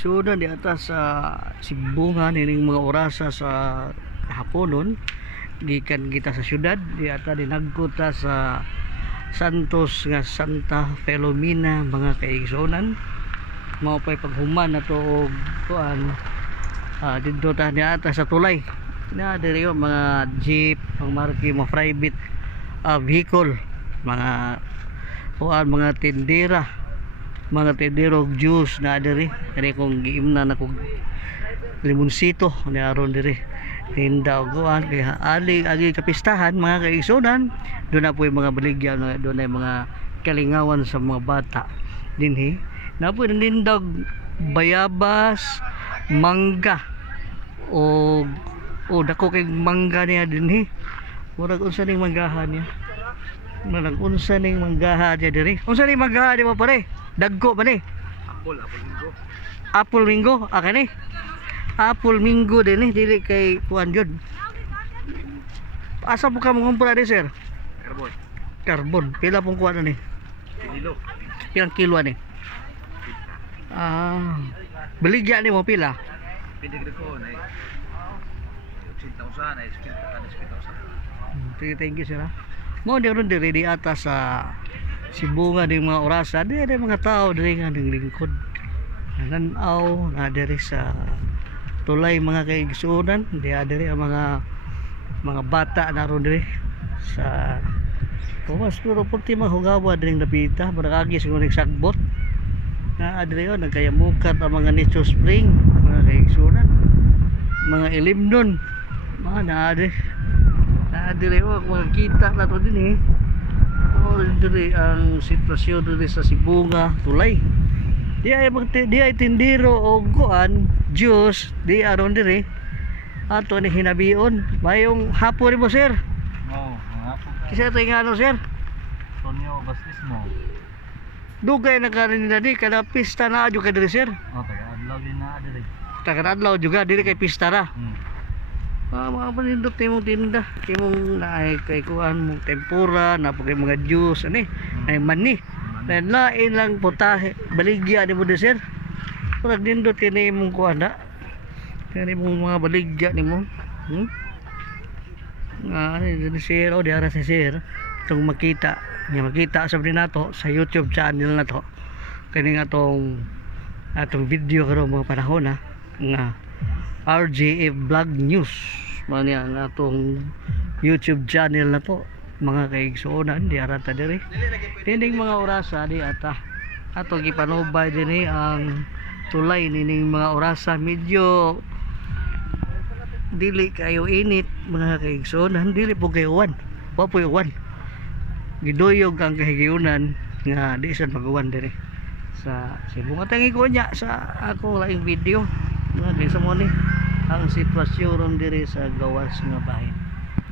kaigsunan di atas sa Sibungan ining mga orasa sa haponon gikan kita sa syudad di ata dinagkot ta sa Santos nga Santa Filomena mga kaigsunan mao pay paghuman nato og kuan didto ta di ata sa tulay na diri mga jeep ang marki mo private vehicle mga kuan mga tindero juice na diri kani kung giimna na kog limonsito ni aron diri tinda og kuan kaya ali agi kapistahan mga kaigsunan doon na po yung mga baligyan doon na yung mga kalingawan sa mga bata dinhi na po nindog bayabas mangga o dako kay mangga niya dinhi murag unsa ning manggahan niya murag unsa ning manggahan niya diri unsa ning manggahan di mo pare dagko ba ni apple minggo kani apple minggo din eh dili kay kuan jud asa po ka mo kumpra di sir carbon pila pong kuan ni kilo pilang kilo ani beligya ni mo pila pinigre ko na 80,000 na 80,000 thank you sir mo di ron diri di atas sa Sibungan ng mga orasa di mga tao diri nga ning lingkod nanaw na diri sa tulay mga kaigsunan di diri ang mga bata na ron diri sa kumas puro puti mahugawa diri napita maragi siguro nagsagbot na diri yon nagkayamukat ang mga Nicho Spring mga kaigsunan mga ilimnon mga na diri makikita na to din diri ang sitwasyon diri sa Sibunga tulay di ay tindiro o kuan juice di aron diri ato ni hinabion mayong hapon mo sir hapon kisa tay ngano sir Tonyo Bastismo dugay na kanin na di kada pista na adyo ka diri sir taga-adlaw din na diri taga-adlaw juga diri kay pista ra mga panindot timong tinda timong naay kay kuan mong tempura na po kay mga juice ani ay mani lain lang putahe baligya ni mo di sir pag nindot kini mong kuan na kani mong mga baligya ni mo ni sir o di ara si sir itong makita sa nato sa YouTube channel na to kani nga atong video karon mga panahon nga RJF Vlog News mani ang atong YouTube channel na po mga kaigsuonan di arata diri dining mga orasa di ata ato gipanubay dinhi ang tulay nining mga orasa medyo dili kayo init mga kaigsuonan dili po kayo uwan wa po uwan giduyog ang kahigayunan nga di sad mag-uwan diri sa Sibungan tangi ko nya sa akong laing video mga kaigsuonan ni ang sitwasyon ron diri sa gawas nga bahin